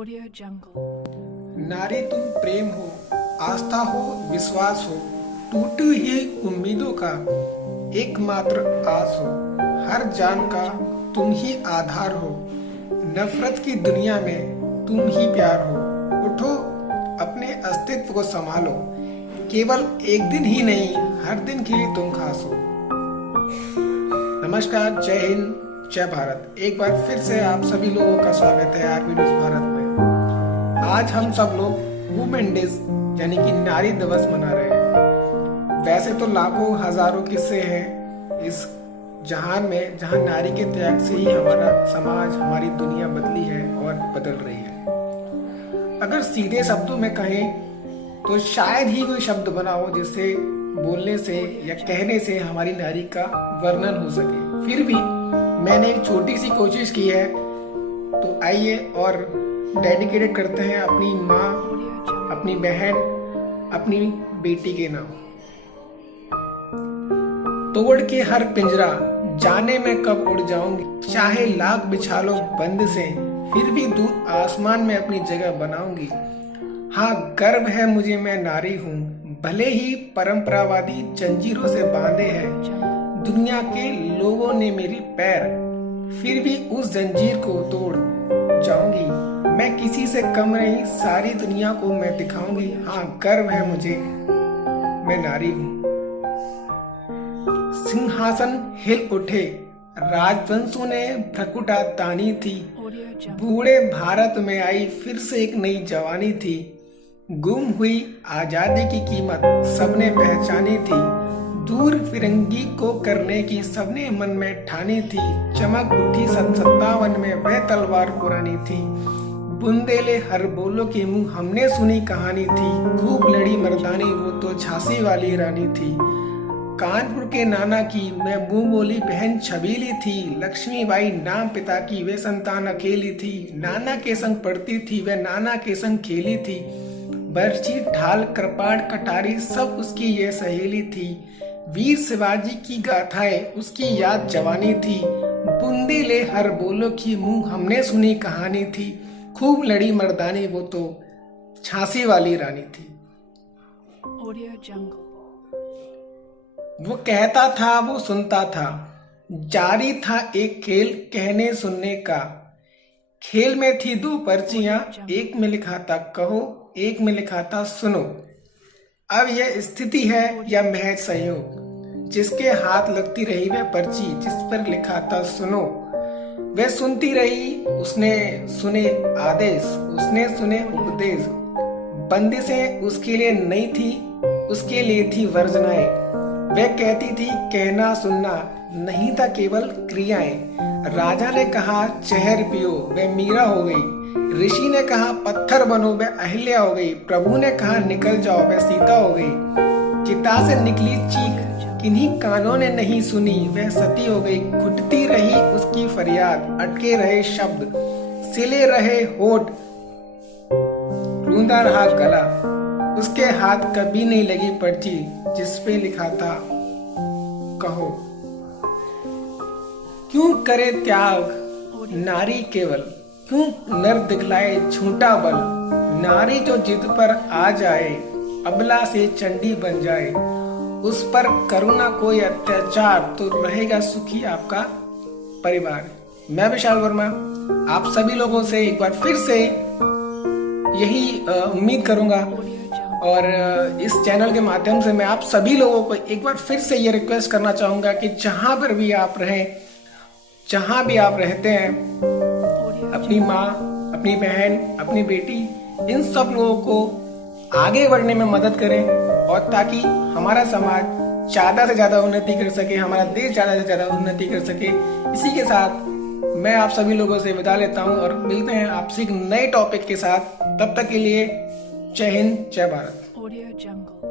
Audio Jungle। नारी तुम प्रेम हो, आस्था हो, विश्वास हो, टूटी हुई उम्मीदों का एकमात्र आस हो। हर जान का तुम ही आधार हो, नफरत की दुनिया में तुम ही प्यार हो। उठो, अपने अस्तित्व को संभालो, केवल एक दिन ही नहीं, हर दिन के लिए तुम खास हो। नमस्कार, जय हिंद, जय भारत। एक बार फिर से आप सभी लोगों का स्वागत है आरपी न्यूज भारत में। आज हम सब लोग वुमेन डेज यानी कि नारी दिवस मना रहे हैं। वैसे तो लाखों हजारों किस्से हैं इस जहान में जहां नारी के त्याग से ही हमारा समाज, हमारी दुनिया बदली है और बदल रही है। अगर सीधे शब्दों में कहें तो शायद ही कोई शब्द बना हो जिससे बोलने से या कहने से हमारी नारी का वर्णन हो सके। फिर भी मैंने एक छोटी सी कोशिश की है, तो आइए और डेडिकेटेड करते हैं अपनी माँ, अपनी बहन, अपनी बेटी के नाम। तोड़ के हर पिंजरा, जाने मैं कब उड़ जाऊंगी, चाहे लाख बिछा लो बंद से, फिर भी दूर आसमान में अपनी जगह बनाऊंगी। हाँ, गर्व है मुझे, मैं नारी हूँ, भले ही परंपरावादी जंजीरों से बांधे हैं दुनिया के लोगों ने मेरी पैर, फिर भी उस जंजीर को तोड़ जाऊंगी। मैं किसी से कम नहीं, सारी दुनिया को मैं दिखाऊंगी। हाँ, गर्व है मुझे, मैं नारी हूँ। सिंहासन हिल उठे, राजवंशों ने भ्रकुटा तानी थी, बूढ़े भारत में आई फिर से एक नई जवानी थी। गुम हुई आजादी की कीमत सबने पहचानी थी, दूर फिरंगी को करने की सबने मन में ठानी थी। चमक उठी 57 में वह तलवार पुरानी थी, बुंदेले हर बोलो के मुंह हमने सुनी कहानी थी। खूब लड़ी मर्दानी वो तो झांसी वाली रानी थी, कानपुर के नाना की मैं मुंह बोली बहन छबीली थी। लक्ष्मीबाई नाम पिता की वे संतान अकेली थी, नाना के संग पढ़ती थी वह नाना के संग खेली थी। बर्छी ढाल कृपाण कटारी सब उसकी ये सहेली थी, वीर शिवाजी की गाथाएं उसकी याद जवानी थी। बुंदेले हर बोलो की मुंह हमने सुनी कहानी थी, खूब लड़ी मर्दानी वो तो झांसी वाली रानी थी। Audio Jungle। वो कहता था, वो सुनता था, जारी था एक खेल कहने सुनने का। खेल में थी 2 पर्चियां, एक में लिखा था कहो, एक में लिखा था सुनो। अब यह स्थिति है या महज संयोग, जिसके हाथ लगती रही वह पर्ची जिस पर लिखा था सुनो, वह सुनती रही, उसने सुने आदेश, उसने सुने उपदेश। बंदिशें उसके लिए नहीं थी, उसके लिए थी वर्जनाएं। वह कहती थी कहना सुनना नहीं था केवल क्रियाएं। राजा ने कहा जहर पियो, वह मीरा हो गई। ऋषि ने कहा पत्थर बनो, वह अहिल्या हो गई। प्रभु ने कहा निकल जाओ, वह सीता हो गई। चिता से निकली चीख किन्हीं कानों ने नहीं सुनी, वह सती हो गई। घुटती रही उसकी फरियाद, अटके रहे शब्द, सिले रहे होठ, रूंधा रहा गला। उसके हाथ कभी नहीं लगी पर्ची जिस पे लिखा था कहो। क्यों करे त्याग नारी केवल, क्यों नर दिखलाए झूठा बल। नारी जो जिद पर आ जाए, अबला से चंडी बन जाए, उस पर करुणा कोई अत्याचार तो रहेगा सुखी आपका परिवार। मैं विशाल वर्मा आप सभी लोगों से एक बार फिर से यही उम्मीद करूंगा, और इस चैनल के माध्यम से मैं आप सभी लोगों को एक बार फिर से ये रिक्वेस्ट करना चाहूंगा कि जहां पर भी आप रहें, जहां भी आप रहते हैं, अपनी माँ, अपनी बहन, अपनी बेटी, इन सब लोगों को आगे बढ़ने में मदद करें, और ताकि हमारा समाज ज्यादा से ज्यादा उन्नति कर सके, हमारा देश ज्यादा से ज्यादा उन्नति कर सके। इसी के साथ मैं आप सभी लोगों से विदा लेता हूं और मिलते हैं आपसे एक नए टॉपिक के साथ। तब तक के लिए जय हिंद, जय भारत। Audio Jungle।